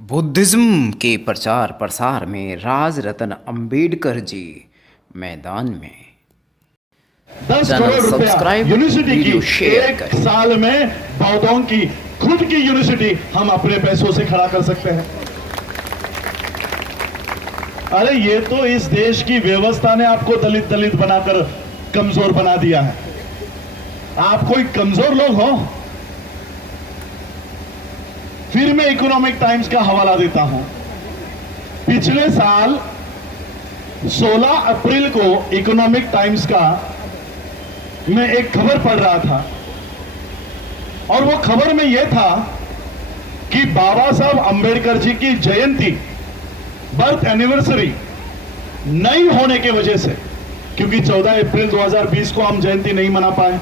Buddhism के प्रचार प्रसार में राजरत्न अंबेडकर जी मैदान में। 10 करोड़ रुपया सब्सक्राइब, यूनिवर्सिटी वीडियो की शेयर एक करें। साल में बौद्धों की खुद की यूनिवर्सिटी हम अपने पैसों से खड़ा कर सकते हैं। अरे ये तो इस देश की व्यवस्था ने आपको दलित दलित बनाकर कमजोर बना दिया है। आप कोई कमजोर लोग हो। फिर मैं इकोनॉमिक टाइम्स का हवाला देता हूं। पिछले साल 16 अप्रैल को इकोनॉमिक टाइम्स का मैं एक खबर पढ़ रहा था और वो खबर में यह था कि बाबा साहब अंबेडकर जी की जयंती, बर्थ एनिवर्सरी नहीं होने की वजह से, क्योंकि 14 अप्रैल 2020 को हम जयंती नहीं मना पाए,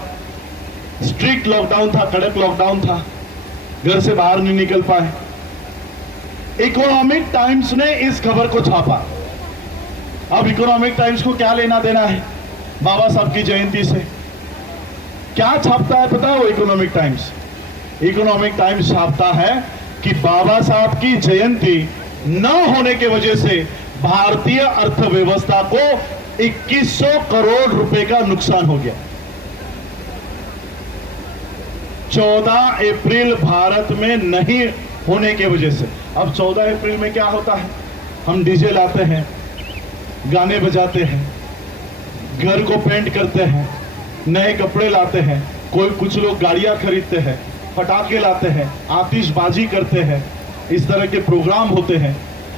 स्ट्रिक्ट लॉकडाउन था, कड़क लॉकडाउन था, घर से बाहर नहीं निकल पाए। इकोनॉमिक टाइम्स ने इस खबर को छापा। अब इकोनॉमिक टाइम्स को क्या लेना देना है बाबा साहब की जयंती से? क्या छापता है पता है वो इकोनॉमिक टाइम्स? इकोनॉमिक टाइम्स छापता है कि बाबा साहब की जयंती न होने की वजह से भारतीय अर्थव्यवस्था को 2100 करोड़ रुपए का नुकसान हो गया। 14 अप्रैल भारत में नहीं होने की वजह से। अब 14 अप्रैल में क्या होता है? हम डीजे लाते हैं, गाने बजाते हैं, घर को पेंट करते हैं, नए कपड़े लाते हैं, कोई कुछ लोग गाड़ियां खरीदते हैं, पटाखे लाते हैं, आतिशबाजी करते हैं, इस तरह के प्रोग्राम होते हैं।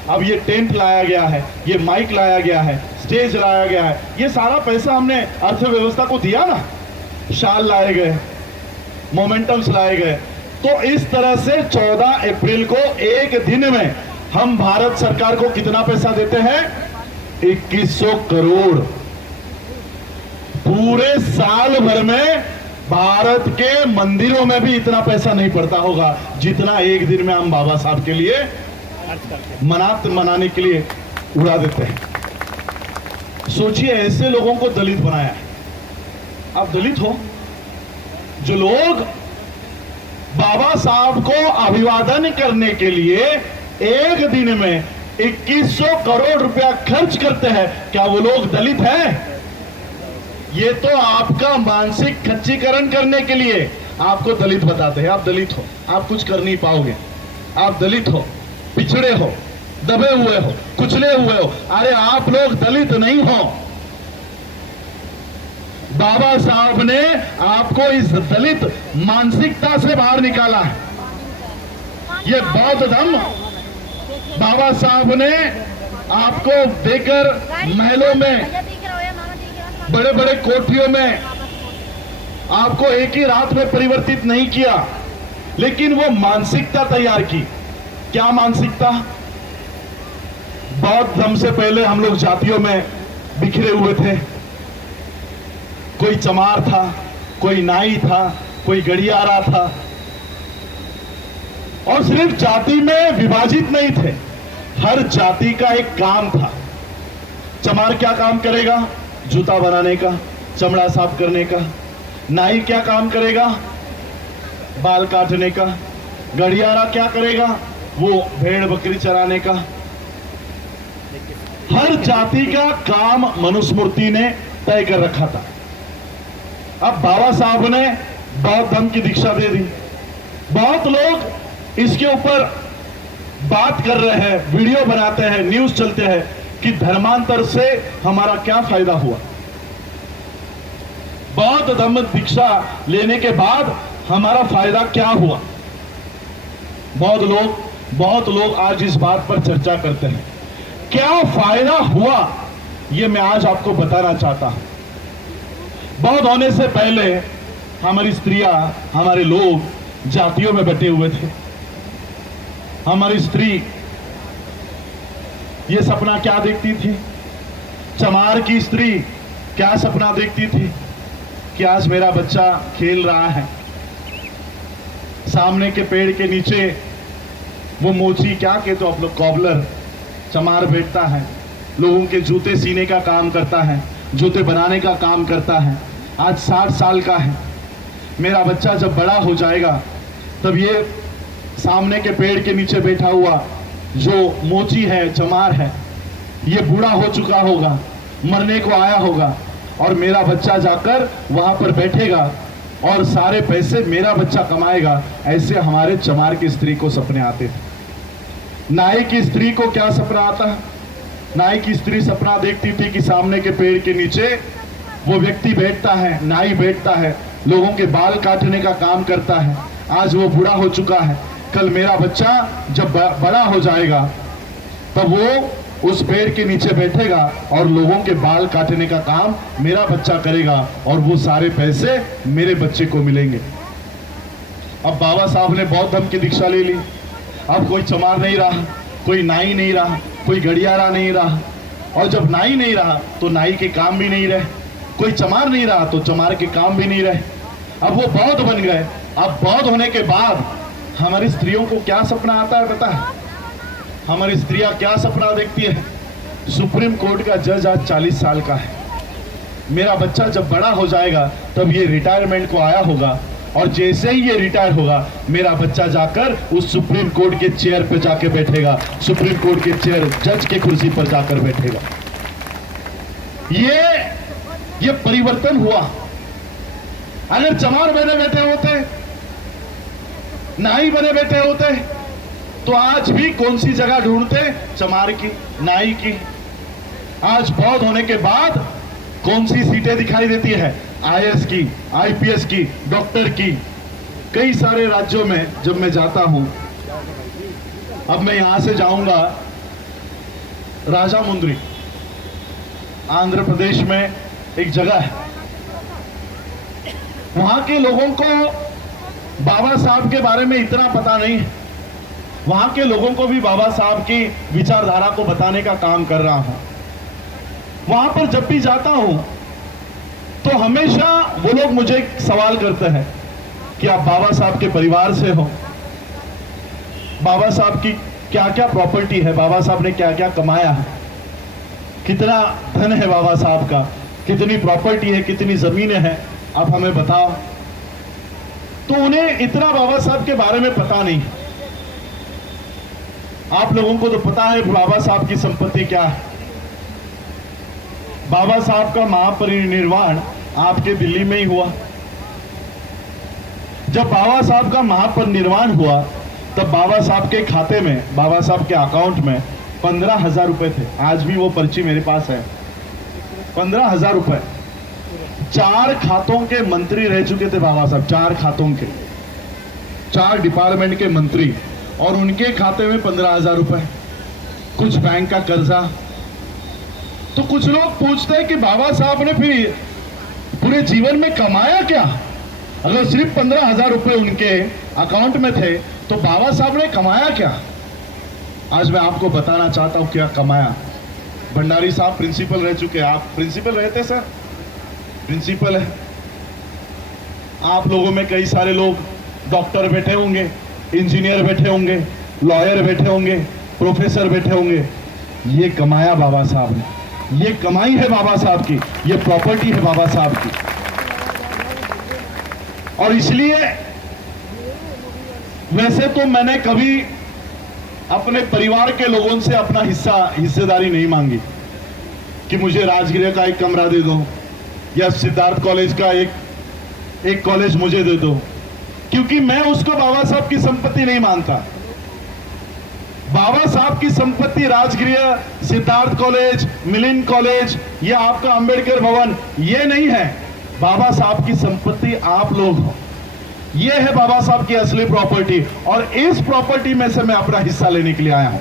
अब ये टेंट लाया गया है, ये माइक लाया गया है, स्टेज लाया गया है, ये सारा पैसा हमने अर्थव्यवस्था को दिया ना। शाल लाए गए, मोमेंटम्स लाए गए। तो इस तरह से 14 अप्रैल को एक दिन में हम भारत सरकार को कितना पैसा देते हैं? 2100 करोड़। पूरे साल भर में भारत के मंदिरों में भी इतना पैसा नहीं पड़ता होगा जितना एक दिन में हम बाबा साहब के लिए मनाने के लिए उड़ा देते हैं। सोचिए, ऐसे लोगों को दलित बनाया है। आप दलित हो, जो लोग बाबा साहब को अभिवादन करने के लिए एक दिन में 2100 करोड़ रुपया खर्च करते हैं, क्या वो लोग दलित हैं? ये तो आपका मानसिक खच्चीकरण करने के लिए आपको दलित बताते हैं। आप दलित हो, आप कुछ कर नहीं पाओगे। आप दलित हो, पिछड़े हो, दबे हुए हो, कुचले हुए हो। अरे आप लोग दलित नहीं हो। बाबा साहब ने आपको इस दलित मानसिकता से बाहर निकाला है। ये बौद्ध धर्म बाबा साहब ने आपको देकर महलों में, बड़े बड़े कोठरियों में आपको एक ही रात में परिवर्तित नहीं किया, लेकिन वो मानसिकता तैयार की। क्या मानसिकता? बौद्ध धर्म से पहले हम लोग जातियों में बिखरे हुए थे। कोई चमार था, कोई नाई था, कोई गड़ियारा था, और सिर्फ जाति में विभाजित नहीं थे, हर जाति का एक काम था। चमार क्या काम करेगा? जूता बनाने का, चमड़ा साफ करने का। नाई क्या काम करेगा? बाल काटने का। गड़ियारा क्या करेगा? वो भेड़ बकरी चराने का। हर जाति का काम मनुस्मृति ने तय कर रखा था। अब बाबा साहब ने बौद्ध धर्म की दीक्षा दे दी। बहुत लोग इसके ऊपर बात कर रहे हैं, वीडियो बनाते हैं, न्यूज चलते हैं कि धर्मांतर से हमारा क्या फायदा हुआ। बौद्ध धर्म दीक्षा लेने के बाद हमारा फायदा क्या हुआ? बहुत लोग आज इस बात पर चर्चा करते हैं। क्या फायदा हुआ, यह मैं आज आपको बताना चाहता हूं। बौद्ध होने से पहले हमारी स्त्रियां, हमारे लोग जातियों में बटे हुए थे। हमारी स्त्री ये सपना क्या देखती थी? चमार की स्त्री क्या सपना देखती थी कि आज मेरा बच्चा खेल रहा है, सामने के पेड़ के नीचे वो मोची, क्या कहते हो आप लोग, कॉबलर, चमार बैठता है, लोगों के जूते सीने का काम करता है, जूते बनाने का काम करता है। आज 60 साल का है। मेरा बच्चा जब बड़ा हो जाएगा तब ये सामने के पेड़ के नीचे बैठा हुआ जो मोची है, चमार है, ये बूढ़ा हो चुका होगा, मरने को आया होगा, और मेरा बच्चा जाकर वहां पर बैठेगा और सारे पैसे मेरा बच्चा कमाएगा। ऐसे हमारे चमार की स्त्री को सपने आते थे। नाई की स्त्री को क्या सपना आता है? नाई की स्त्री सपना देखती थी कि सामने के पेड़ के नीचे वो व्यक्ति बैठता है, नाई बैठता है, लोगों के बाल काटने का काम करता है। आज वो बूढ़ा हो चुका है, कल मेरा बच्चा जब बड़ा हो जाएगा तब वो उस पेड़ के नीचे बैठेगा और लोगों के बाल काटने का काम मेरा बच्चा करेगा और वो सारे पैसे मेरे बच्चे को मिलेंगे। अब बाबा साहब ने बौद्ध धर्म की दीक्षा ले ली। अब कोई चमार नहीं रहा, कोई नाई नहीं रहा, कोई गड़ियारा नहीं रहा, और जब नाई नहीं रहा तो नाई के काम भी नहीं रहे, कोई चमार नहीं रहा तो चमार के काम भी नहीं रहे। अब वो बौद्ध बन गए। अब बौद्ध होने के बाद हमारी स्त्रियों को क्या सपना आता है पता है? हमारी स्त्रियां क्या सपना देखती है? सुप्रीम कोर्ट का जज आज 40 साल का है, मेरा बच्चा जब बड़ा हो जाएगा तब ये रिटायरमेंट को आया होगा, और जैसे ही ये रिटायर होगा मेरा बच्चा जाकर उस सुप्रीम कोर्ट के चेयर पे जाके बैठेगा, सुप्रीम कोर्ट के चेयर जज के कुर्सी पर जाकर बैठेगा। ये परिवर्तन हुआ। अगर चमार बने बैठे होते, नाई बने बैठे होते, तो आज भी कौन सी जगह ढूंढते? चमार की, नाई की। आज बौद्ध होने के बाद कौन सी सीटें दिखाई देती है? आईएएस की, आईपीएस की, डॉक्टर की। कई सारे राज्यों में जब मैं जाता हूं, अब मैं यहां से जाऊंगा राजामुंद्री, आंध्र प्रदेश में एक जगह है, वहां के लोगों को बाबा साहब के बारे में इतना पता नहीं है। वहां के लोगों को भी बाबा साहब की विचारधारा को बताने का काम कर रहा हूं। वहां पर जब भी जाता हूं तो हमेशा वो लोग मुझे सवाल करते हैं कि आप बाबा साहब के परिवार से हो, बाबा साहब की क्या क्या प्रॉपर्टी है, बाबा साहब ने क्या क्या कमाया है, कितना धन है बाबा साहब का, कितनी प्रॉपर्टी है, कितनी जमीनें हैं, आप हमें बताओ। तो उन्हें इतना बाबा साहब के बारे में पता नहीं। आप लोगों को तो पता है बाबा साहब की संपत्ति क्या है। बाबा साहब का महापरिनिर्वाण आपके दिल्ली में ही हुआ। जब बाबा साहब का महापरिनिर्वाण हुआ तब बाबा साहब के खाते में, बाबा साहब के अकाउंट में 15,000 रुपए थे। आज भी वो पर्ची मेरे पास है, 15,000 रुपए। 4 खातों के मंत्री रह चुके थे बाबा साहब, 4 खातों के, 4 डिपार्टमेंट के मंत्री, और उनके खाते में 15,000 रुपए। कुछ बैंक का कर्जा। तो कुछ लोग पूछते हैं कि बाबा साहब ने फिर पूरे जीवन में कमाया क्या? अगर सिर्फ 15,000 रुपए उनके अकाउंट में थे तो बाबा साहब ने कमाया क्या? आज मैं आपको बताना चाहता हूं क्या कमाया। भंडारी साहब प्रिंसिपल रह चुके हैं। आप प्रिंसिपल रहते सर? प्रिंसिपल है। आप लोगों में कई सारे लोग डॉक्टर बैठे होंगे, इंजीनियर बैठे होंगे, लॉयर बैठे होंगे, प्रोफेसर बैठे होंगे। ये कमाया बाबा साहब ने, ये कमाई है बाबा साहब की, ये प्रॉपर्टी है बाबा साहब की। और इसलिए वैसे तो मैंने कभी अपने परिवार के लोगों से अपना हिस्सेदारी नहीं मांगी कि मुझे राजगीर का एक कमरा दे दो या सिद्धार्थ कॉलेज का एक कॉलेज मुझे दे दो, क्योंकि मैं उसको बाबा साहब की संपत्ति नहीं मानता। बाबा साहब की संपत्ति राजगृह, सिद्धार्थ कॉलेज, मिलिंद कॉलेज या आपका अंबेडकर भवन ये नहीं है। बाबा साहब की संपत्ति आप लोग हो। ये है बाबा साहब की असली प्रॉपर्टी, और इस प्रॉपर्टी में से मैं अपना हिस्सा लेने के लिए आया हूं,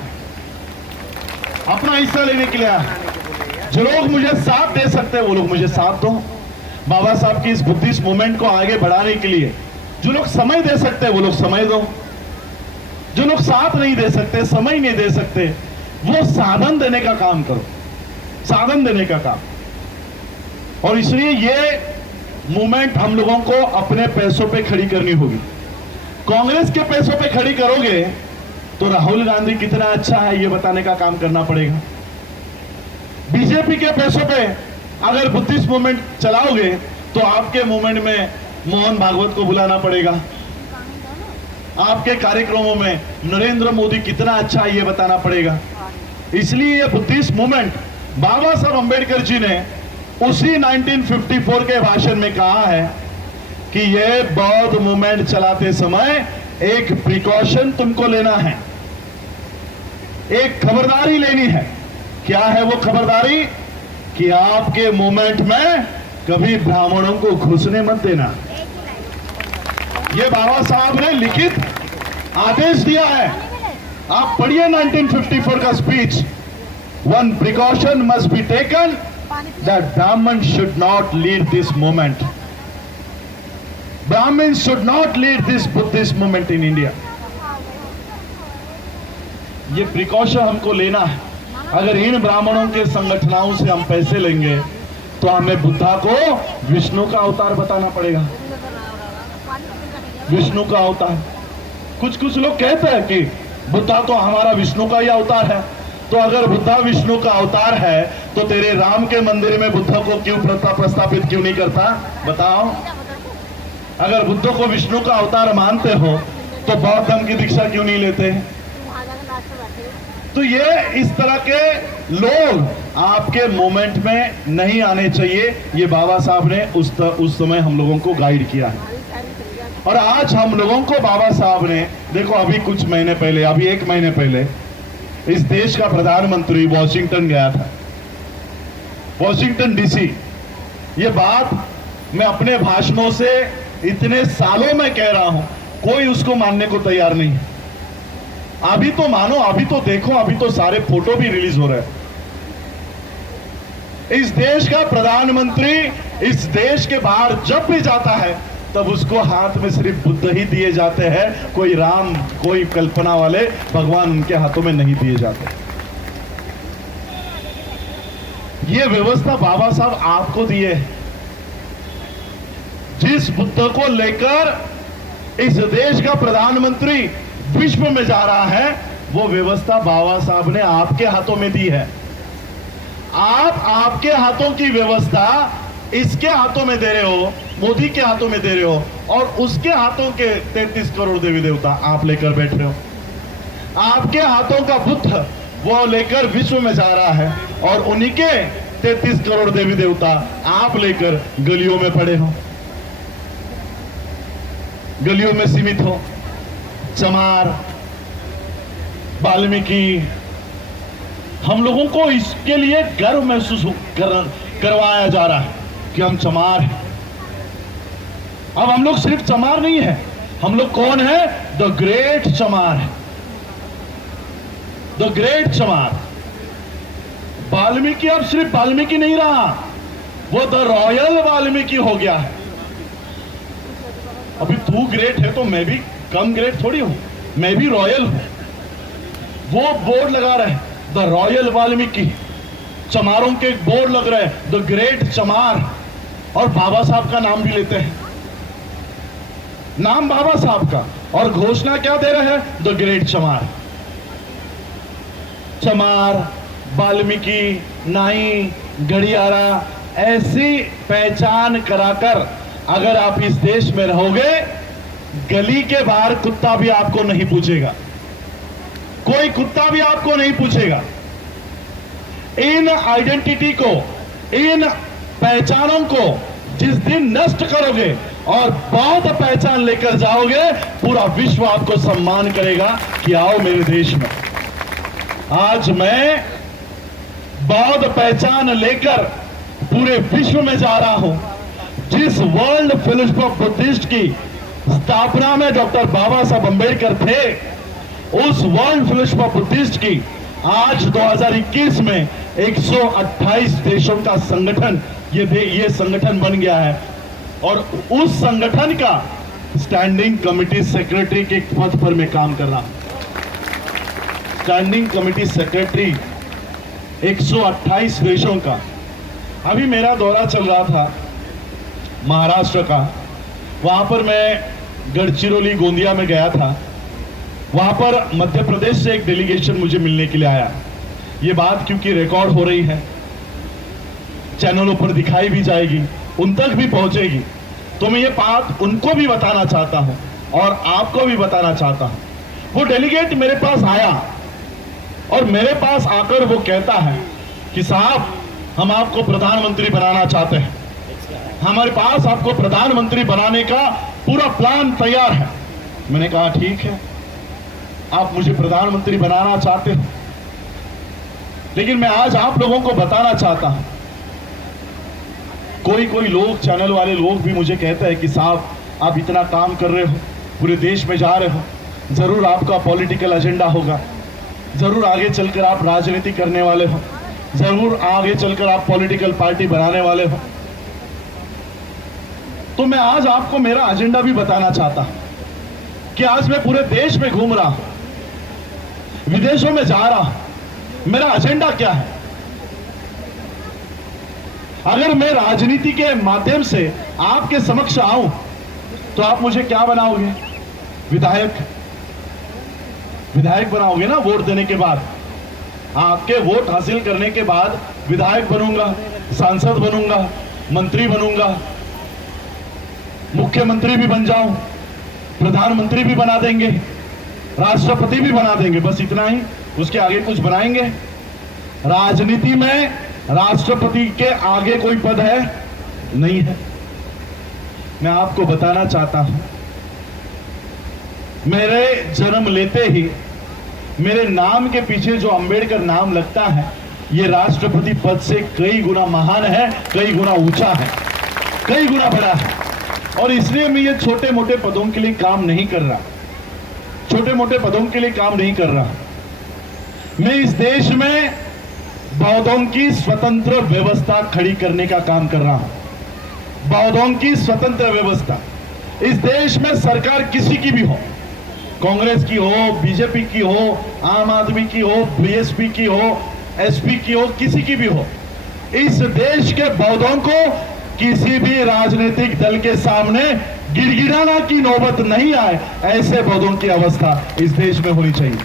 अपना हिस्सा लेने के लिए आया हूं। जो लोग मुझे साथ दे सकते हैं वो लोग मुझे साथ दो। बाबा साहब की इस बुद्धिस्ट मूवमेंट को आगे बढ़ाने के लिए जो लोग समय दे सकते हैं वो लोग समय दो। जो लोग साथ नहीं दे सकते, समय नहीं दे सकते, वो साधन देने का काम करो, साधन देने का काम। और इसलिए ये मूवमेंट हम लोगों को अपने पैसों पे खड़ी करनी होगी। कांग्रेस के पैसों पे खड़ी करोगे तो राहुल गांधी कितना अच्छा है ये बताने का काम करना पड़ेगा। बीजेपी के पैसों पे अगर बुद्धिस्ट मूवमेंट चलाओगे तो आपके मूवमेंट में मोहन भागवत को बुलाना पड़ेगा। आपके कार्यक्रमों में नरेंद्र मोदी कितना अच्छा है ये बताना पड़ेगा। इसलिए ये बुद्धिस्ट मूवमेंट बाबा साहब अंबेडकर जी ने उसी 1954 के भाषण में कहा है कि ये बौद्ध मूवमेंट चलाते समय एक प्रिकॉशन तुमको लेना है, एक खबरदारी लेनी है। क्या है वो खबरदारी? कि आपके मूवमेंट में कभी ब्राह्मणों को घुसने मत देना। ये बाबा साहब ने लिखित आदेश दिया है। आप पढ़िए 1954 का speech. One precaution must be taken that Brahmin should not lead this movement. Brahmin should not lead this Buddhist movement in India. ये प्रिकॉशन हमको लेना है। अगर इन ब्राह्मणों के संगठनों से हम पैसे लेंगे तो हमें बुद्धा को विष्णु का अवतार बताना पड़ेगा। विष्णु का अवतार। कुछ लोग कहते हैं कि बुद्धा तो हमारा विष्णु का ही अवतार है। तो अगर बुद्धा विष्णु का अवतार है तो तेरे राम के मंदिर में बुद्ध को क्यों प्रस्तापित क्यों नहीं करता? बताओ। अगर बुद्ध को विष्णु का अवतार मानते हो तो बौद्ध धर्म की दीक्षा क्यों नहीं लेते? तो ये इस तरह के लोग आपके मूवमेंट में नहीं आने चाहिए। ये बाबा साहब ने उस समय हम लोगों को गाइड किया है। और आज हम लोगों को बाबा साहब ने, देखो अभी कुछ महीने पहले, अभी 1 महीने पहले इस देश का प्रधानमंत्री वॉशिंगटन गया था, वॉशिंगटन डीसी। ये बात मैं अपने भाषणों से इतने सालों में कह रहा हूं, कोई उसको मानने को तैयार नहीं। अभी तो मानो, अभी तो देखो, अभी तो सारे फोटो भी रिलीज हो रहे हैं। इस देश का प्रधानमंत्री इस देश के बाहर जब भी जाता है तब उसको हाथ में सिर्फ बुद्ध ही दिए जाते हैं। कोई राम, कोई कल्पना वाले भगवान उनके हाथों में नहीं दिए जाते। ये व्यवस्था बाबा साहब आपको दिए। जिस बुद्ध को लेकर इस देश का प्रधानमंत्री विश्व में जा रहा है, वो व्यवस्था बाबा साहब ने आपके हाथों में दी है। आप आपके हाथों की व्यवस्था इसके हाथों में दे रहे हो, मोदी के हाथों में दे रहे हो, और उसके हाथों के 33 करोड़ देवी देवता आप लेकर बैठ रहे हो। आपके हाथों का बुद्ध वो लेकर विश्व में जा रहा है और उन्हीं के 33 करोड़ देवी देवता आप लेकर गलियों में पड़े हो, गलियों में सीमित हो। चमार, वाल्मीकि, हम लोगों को इसके लिए गर्व महसूस करवाया जा रहा है कि हम चमार हैं। अब हम लोग सिर्फ चमार नहीं है, हम लोग कौन है? द ग्रेट चमार है, द ग्रेट चमार। वाल्मीकि अब सिर्फ वाल्मीकि नहीं रहा, वो द रॉयल वाल्मीकि हो गया है। अभी तू ग्रेट है तो मैं भी कम ग्रेट थोड़ी हूं, मैं भी रॉयल हूं। वो बोर्ड लगा रहे हैं द रॉयल वाल्मीकि, चमारों के बोर्ड लग रहे हैं द ग्रेट चमार, और बाबा साहब का नाम भी लेते हैं, नाम बाबा साहब का, और घोषणा क्या दे रहे हैं? द ग्रेट चमार। चमार, वाल्मीकि, नाई, गड़ियारा, ऐसी पहचान कराकर अगर आप इस देश में रहोगे, गली के बाहर कुत्ता भी आपको नहीं पूछेगा, कोई कुत्ता भी आपको नहीं पूछेगा। इन आइडेंटिटी को, इन पहचानों को जिस दिन नष्ट करोगे और बौद्ध पहचान लेकर जाओगे, पूरा विश्व आपको सम्मान करेगा कि आओ मेरे देश में। आज मैं बौद्ध पहचान लेकर पूरे विश्व में जा रहा हूं। जिस वर्ल्ड फेलोशिप ऑफ बुद्धिस्ट की स्थापना में डॉक्टर बाबा साहब अंबेडकर थे, उस वर्ल्ड फेलोशिप ऑफ बुद्धिस्ट की आज 2021 में 128 देशों का संगठन, ये संगठन बन गया है। और उस संगठन का स्टैंडिंग कमेटी सेक्रेटरी के पद पर मैं काम कर रहा हूं। स्टैंडिंग कमेटी सेक्रेटरी 128 देशों का। अभी मेरा दौरा चल रहा था महाराष्ट्र का, वहां पर मैं गढ़चिरौली, गोंदिया में गया था। वहां पर मध्य प्रदेश से एक डेलीगेशन मुझे मिलने के लिए आया। ये बात क्योंकि रिकॉर्ड हो रही है, चैनलों पर दिखाई भी जाएगी, उन तक भी पहुंचेगी, तो मैं ये बात उनको भी बताना चाहता हूं और आपको भी बताना चाहता हूं। वो डेलीगेट मेरे पास आया और मेरे पास आकर वो कहता है कि साहब, हम आपको प्रधानमंत्री बनाना चाहते हैं, हमारे पास आपको प्रधानमंत्री बनाने का पूरा प्लान तैयार है। मैंने कहा ठीक है, आप मुझे प्रधानमंत्री बनाना चाहते हो, लेकिन मैं आज आप लोगों को बताना चाहता हूं, कोई लोग, चैनल वाले लोग भी मुझे कहते हैं कि साहब, आप इतना काम कर रहे हो, पूरे देश में जा रहे हो, जरूर आपका पॉलिटिकल एजेंडा होगा, जरूर आगे चलकर आप राजनीति करने वाले हो, जरूर आगे चलकर आप पॉलिटिकल पार्टी बनाने वाले हो। तो मैं आज आपको मेरा एजेंडा भी बताना चाहता हूं कि आज मैं पूरे देश में घूम रहा हूं, विदेशों में जा रहा हूं। मेरा एजेंडा क्या है? अगर मैं राजनीति के माध्यम से आपके समक्ष आऊं तो आप मुझे क्या बनाओगे? विधायक बनाओगे ना? वोट देने के बाद, आपके वोट हासिल करने के बाद विधायक बनूंगा, सांसद बनूंगा, मंत्री बनूंगा, मुख्यमंत्री भी बन जाऊं, प्रधानमंत्री भी बना देंगे, राष्ट्रपति भी बना देंगे, बस इतना ही। उसके आगे कुछ बनाएंगे? राजनीति में राष्ट्रपति के आगे कोई पद है? नहीं है। मैं आपको बताना चाहता हूं, मेरे जन्म लेते ही मेरे नाम के पीछे जो अंबेडकर नाम लगता है, ये राष्ट्रपति पद से कई गुना महान है, कई गुना ऊंचा है, कई गुना बड़ा है। और इसलिए मैं ये छोटे मोटे पदों के लिए काम नहीं कर रहा, छोटे मोटे पदों के लिए काम नहीं कर रहा। मैं इस देश में बौद्धों की स्वतंत्र व्यवस्था खड़ी करने का काम कर रहा हूं। बौद्धों की स्वतंत्र व्यवस्था। इस देश में सरकार किसी की भी हो, कांग्रेस की हो, बीजेपी की हो, आम आदमी की हो, बीएसपी की हो, एसपी की हो, किसी की भी हो, इस देश के बौद्धों को किसी भी राजनीतिक दल के सामने गिड़गिड़ाना की नौबत नहीं आए, ऐसे बौद्धों की अवस्था इस देश में होनी चाहिए।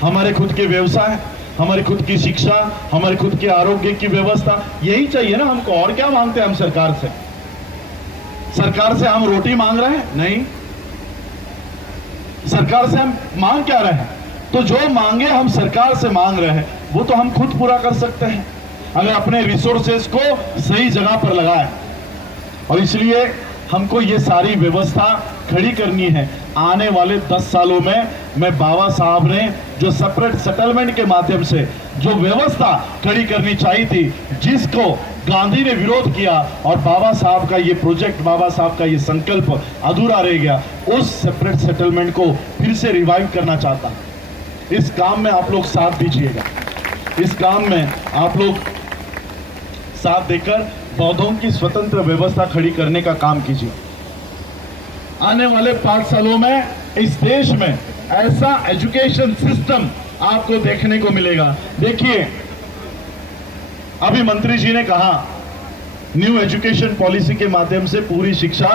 हमारे खुद के व्यवसाय, हमारी खुद की शिक्षा, हमारे खुद के आरोग्य की व्यवस्था, यही चाहिए ना हमको। और क्या मांगते हैं हम सरकार से? सरकार से हम रोटी मांग रहे हैं? नहीं। सरकार से हम मांग क्या रहे हैं? तो जो मांगे हम सरकार से मांग रहे हैं वो तो हम खुद पूरा कर सकते हैं, अगर अपने रिसोर्सेस को सही जगह पर लगाए। और इसलिए हमको ये सारी व्यवस्था खड़ी करनी है। आने वाले 10 सालों में मैं बाबा साहब ने जो सेपरेट सेटलमेंट के माध्यम से जो व्यवस्था खड़ी करनी चाहिए थी, जिसको गांधी ने विरोध किया और बाबा साहब का ये प्रोजेक्ट, बाबा साहब का ये संकल्प अधूरा रह गया, उस सेपरेट सेटलमेंट को फिर से रिवाइव करना चाहता हूं। इस काम में आप लोग साथ दीजिएगा, इस काम में आप लोग साथ देकर बौद्धों की स्वतंत्र व्यवस्था खड़ी करने का काम कीजिए। आने वाले 5 सालों में इस देश में ऐसा एजुकेशन सिस्टम आपको देखने को मिलेगा। देखिए, अभी मंत्री जी ने कहा न्यू एजुकेशन पॉलिसी के माध्यम से पूरी शिक्षा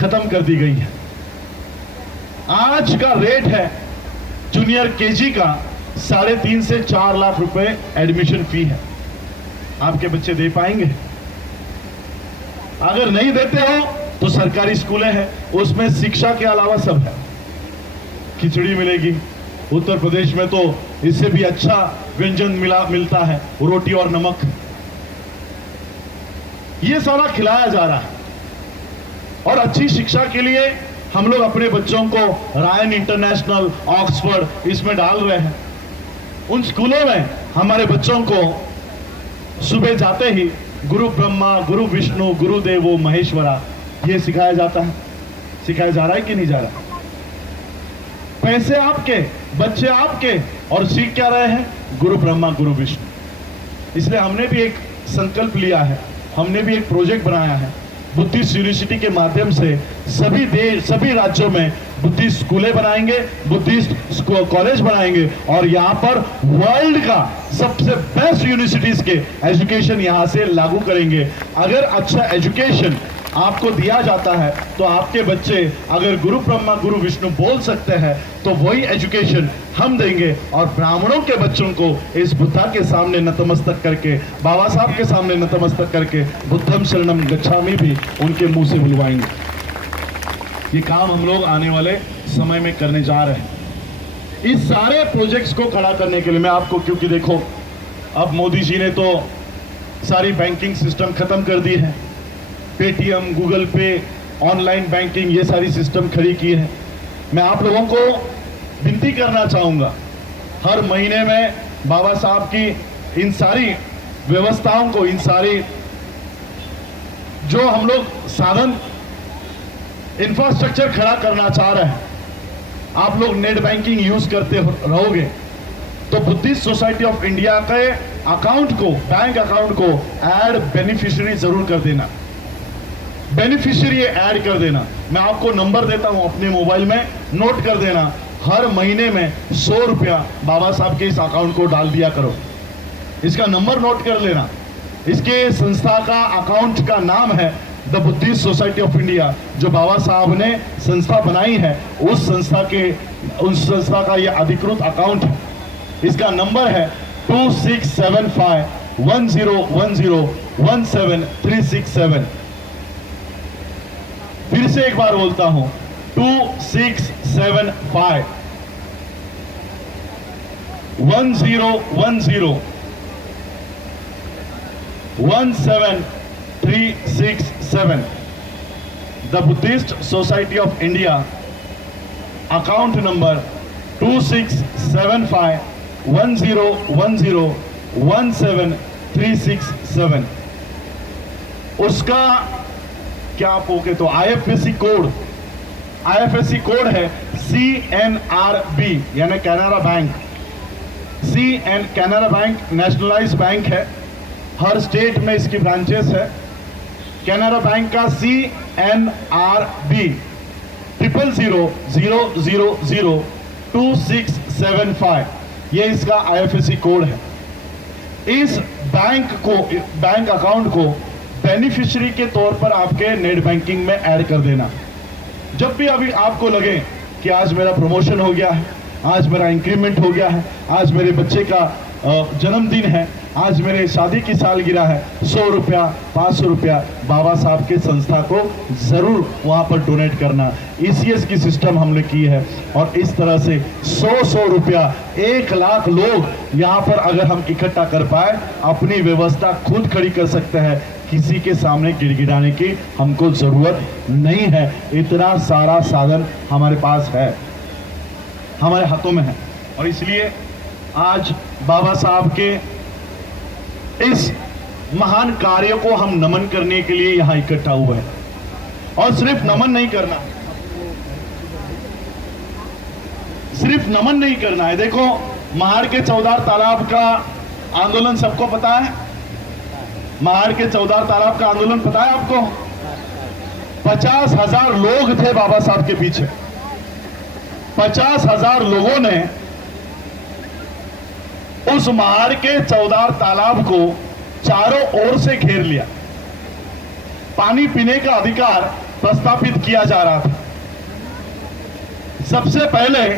खत्म कर दी गई है। आज का रेट है जूनियर केजी का 3.5 से 4 लाख रुपए एडमिशन फी है। आपके बच्चे दे पाएंगे? अगर नहीं देते हो तो सरकारी स्कूलें हैं, उसमें शिक्षा के अलावा सब है। खिचड़ी मिलेगी, उत्तर प्रदेश में तो इससे भी अच्छा व्यंजन मिलता है, रोटी और नमक। ये सारा खिलाया जा रहा है। और अच्छी शिक्षा के लिए हम लोग अपने बच्चों को रायन इंटरनेशनल, ऑक्सफोर्ड इसमें डाल रहे हैं। उन स्कूलों में हमारे बच्चों को सुबह जाते ही गुरु ब्रह्मा, गुरु विष्णु, गुरु देवो महेश्वरा, ये सिखाया जाता है। सिखाया जा रहा है कि नहीं जा रहा? पैसे आपके, बच्चे आपके, और सीख क्या रहे हैं? गुरु ब्रह्मा, गुरु विष्णु। इसलिए हमने भी एक संकल्प लिया है, हमने भी एक प्रोजेक्ट बनाया है। बुद्धिस्ट यूनिवर्सिटी के माध्यम से सभी राज्यों में बुद्धिस्ट स्कूलें बनाएंगे, बुद्धिस्ट कॉलेज बनाएंगे, और यहाँ पर वर्ल्ड का सबसे बेस्ट यूनिवर्सिटीज के एजुकेशन यहाँ से लागू करेंगे। अगर अच्छा एजुकेशन आपको दिया जाता है तो आपके बच्चे अगर गुरु ब्रह्मा गुरु विष्णु बोल सकते हैं तो वही एजुकेशन हम देंगे, और ब्राह्मणों के बच्चों को इस बुद्धा के सामने नतमस्तक करके, बाबा साहब के सामने नतमस्तक करके बुद्धम शरणम गच्छामि भी उनके मुंह से बुलवाएंगे। ये काम हम लोग आने वाले समय में करने जा रहे हैं। इस सारे प्रोजेक्ट्स को खड़ा करने के लिए मैं आपको, क्योंकि देखो अब मोदी जी ने तो सारी बैंकिंग सिस्टम खत्म कर दी है, पेटीएम, गूगल पे, ऑनलाइन बैंकिंग, ये सारी सिस्टम खड़ी की है। मैं आप लोगों को विनती करना चाहूँगा, हर महीने में बाबा साहब की इन सारी व्यवस्थाओं को, इन सारी जो हम लोग साधन इंफ्रास्ट्रक्चर खड़ा करना चाह रहे हैं, आप लोग नेट बैंकिंग यूज करते रहोगे तो बुद्धिस्ट सोसाइटी ऑफ इंडिया के अकाउंट को, बैंक अकाउंट को ऐड बेनिफिशियरी जरूर कर देना, बेनिफिशियरी ऐड कर देना। मैं आपको नंबर देता हूं, अपने मोबाइल में नोट कर देना। हर महीने में 100 रुपया बाबा साहब के इस अकाउंट को डाल दिया करो। इसका नंबर नोट कर लेना। इसके संस्था का अकाउंट का नाम है the Buddhist society of India. जो बाबा साहब ने संस्था बनाई है, उस संस्था का यह अधिकृत अकाउंट है। इसका नंबर है 267510101737। फिर से एक बार बोलता हूं, 267510101737। The Buddhist society of India account number 267510101737। उसका क्या आप कहोगे तो आईएफएससी कोड है CNRB, यानी Canara bank. Canara bank nationalised bank है, हर स्टेट में इसकी ब्रांचेस है। कैनरा बैंक का CNRB 000002675, ये इसका आईएफएससी कोड है। इस बैंक अकाउंट को बेनिफिशियरी के तौर पर आपके नेट बैंकिंग में ऐड कर देना। जब भी अभी आपको लगे कि आज मेरा प्रमोशन हो गया है, आज मेरा इंक्रीमेंट हो गया है, आज मेरे बच्चे का जन्मदिन है, आज मेरे शादी की सालगिरह है, 100 रुपया, 500 रुपया बाबा साहब के संस्था को जरूर वहां पर डोनेट करना। ECS की सिस्टम हमने की है और इस तरह से 100 रुपया 1 लाख लोग यहाँ पर अगर हम इकट्ठा कर पाए, अपनी व्यवस्था खुद खड़ी कर सकते हैं। किसी के सामने गिड़गिड़ाने की हमको जरूरत नहीं है। इतना सारा साधन हमारे पास है, हमारे हाथों में है। और इसलिए आज बाबा साहब के इस महान कार्य को हम नमन करने के लिए यहां इकट्ठा हुए हैं। और सिर्फ नमन नहीं करना है। देखो, महाड़ के 14 तालाब का आंदोलन सबको पता है। महाड़ के 14 तालाब का आंदोलन पता है आपको? 50,000 लोग थे बाबा साहब के पीछे। 50,000 लोगों ने उस महाड़ के 14 तालाब को चारों ओर से घेर लिया। पानी पीने का अधिकार प्रस्तावित किया जा रहा था। सबसे पहले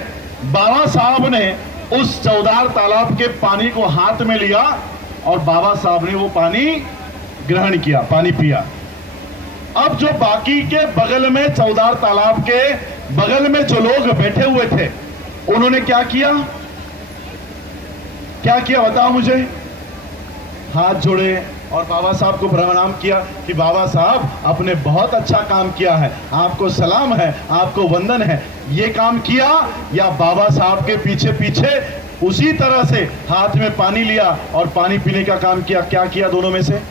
बाबा साहब ने उस 14 तालाब के पानी को हाथ में लिया और बाबा साहब ने वो पानी ग्रहण किया, पानी पिया। अब जो बाकी के बगल में 14 तालाब के बगल में जो लोग बैठे हुए थे, उन्होंने क्या किया बताओ मुझे? हाथ जोड़े और बाबा साहब को प्रणाम किया कि बाबा साहब आपने बहुत अच्छा काम किया है, आपको सलाम है, आपको वंदन है। ये काम किया या बाबा साहब के पीछे पीछे उसी तरह से हाथ में पानी लिया और पानी पीने का काम किया? क्या किया? दोनों में से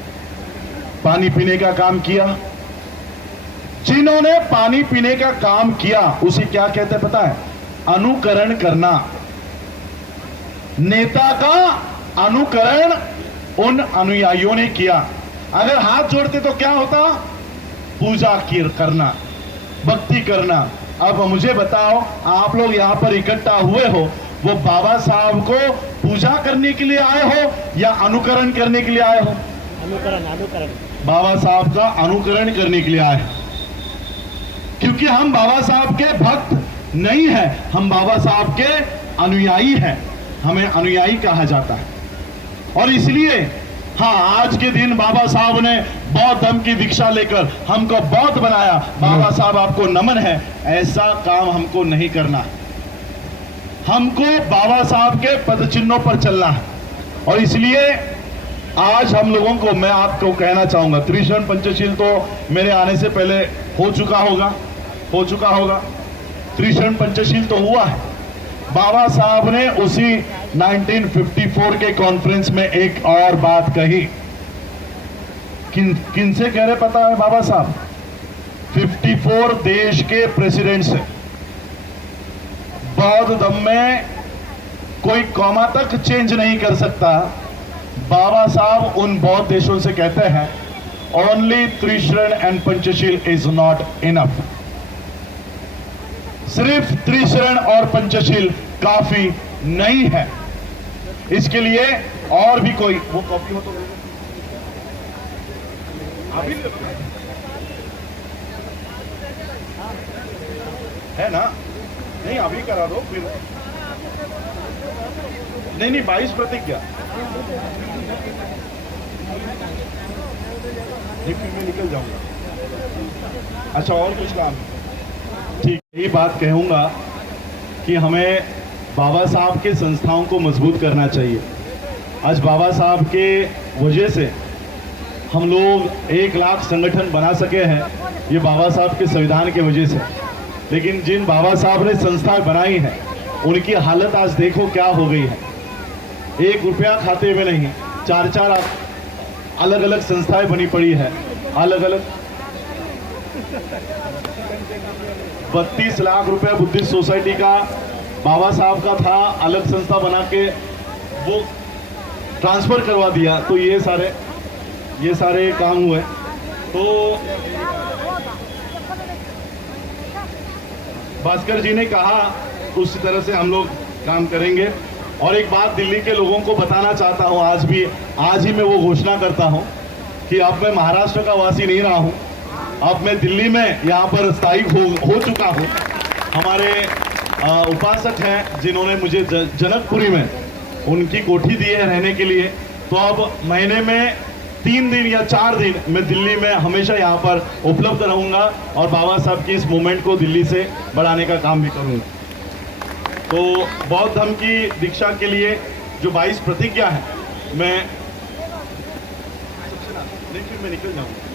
पानी पीने का काम किया। जिन्होंने पानी पीने का काम किया उसे क्या कहते हैं पता है? अनुकरण करना। नेता का अनुकरण उन अनुयायियों ने किया। अगर हाथ जोड़ते तो क्या होता? पूजा करना, भक्ति करना। अब मुझे बताओ, आप लोग यहां पर इकट्ठा हुए हो, वो बाबा साहब को पूजा करने के लिए आए हो या अनुकरण करने के लिए आए हो? अनुकरण। बाबा साहब का अनुकरण करने के लिए आए, क्योंकि हम बाबा साहब के भक्त नहीं हैं, हम बाबा साहब के अनुयायी हैं। हमें अनुयायी कहा जाता है। और इसलिए हाँ, आज के दिन बाबा साहब ने बौद्ध धर्म की दीक्षा लेकर हमको बौद्ध बनाया। बाबा साहब आपको नमन है। ऐसा काम हमको नहीं करना है। हमको बाबा साहब के पद चिन्हों पर चलना है। और इसलिए आज हम लोगों को, मैं आपको कहना चाहूंगा, त्रिशरण पंचशील तो मेरे आने से पहले हो चुका होगा। त्रिशरण पंचशील तो हुआ है। बाबा साहब ने उसी 1954 के कॉन्फ्रेंस में एक और बात कही। किन से कह रहे पता है बाबा साहब? 54 देश के प्रेसिडेंट से। बौद्ध धर्म में कोई कॉमा तक चेंज नहीं कर सकता। बाबा साहब उन बौद्ध देशों से कहते हैं, only Trisharan and Panchsheel is not enough. सिर्फ त्रिशरण और पंचशील काफी नहीं है। इसके लिए और भी कोई, वो कॉपी हो तो अभी है ना? नहीं, अभी करा दो फिर। नहीं, 22 प्रतिज्ञा। फिर मैं निकल जाऊंगा। अच्छा, और कुछ काम? ठीक, यही बात कहूंगा कि हमें बाबा साहब के संस्थाओं को मजबूत करना चाहिए। आज बाबा साहब के वजह से हम लोग 1 लाख संगठन बना सके हैं, ये बाबा साहब के संविधान के वजह से। लेकिन जिन बाबा साहब ने संस्थाएं बनाई हैं, उनकी हालत आज देखो क्या हो गई है। 1 रुपया खाते में नहीं, 4 अलग अलग संस्थाएं बनी पड़ी है। अलग अलग 32 लाख रुपया बुद्धिस्ट सोसाइटी का बाबा साहब का था, अलग संस्था बना के वो ट्रांसफर करवा दिया। तो ये सारे काम हुए। तो भास्कर जी ने कहा उसी तरह से हम लोग काम करेंगे। और एक बात दिल्ली के लोगों को बताना चाहता हूं, आज ही मैं वो घोषणा करता हूं कि अब मैं महाराष्ट्र का वासी नहीं रहा हूं। अब मैं दिल्ली में यहाँ पर स्थायी हो चुका हूँ। हमारे उपासक हैं जिन्होंने मुझे जनकपुरी में उनकी कोठी दी है रहने के लिए। तो अब महीने में 3 दिन या 4 दिन मैं दिल्ली में हमेशा यहाँ पर उपलब्ध रहूँगा और बाबा साहब की इस मूवमेंट को दिल्ली से बढ़ाने का काम भी करूँगा। तो बौद्ध धर्म की दीक्षा के लिए जो 22 प्रतिज्ञा है, मैं निकल जाऊँगा।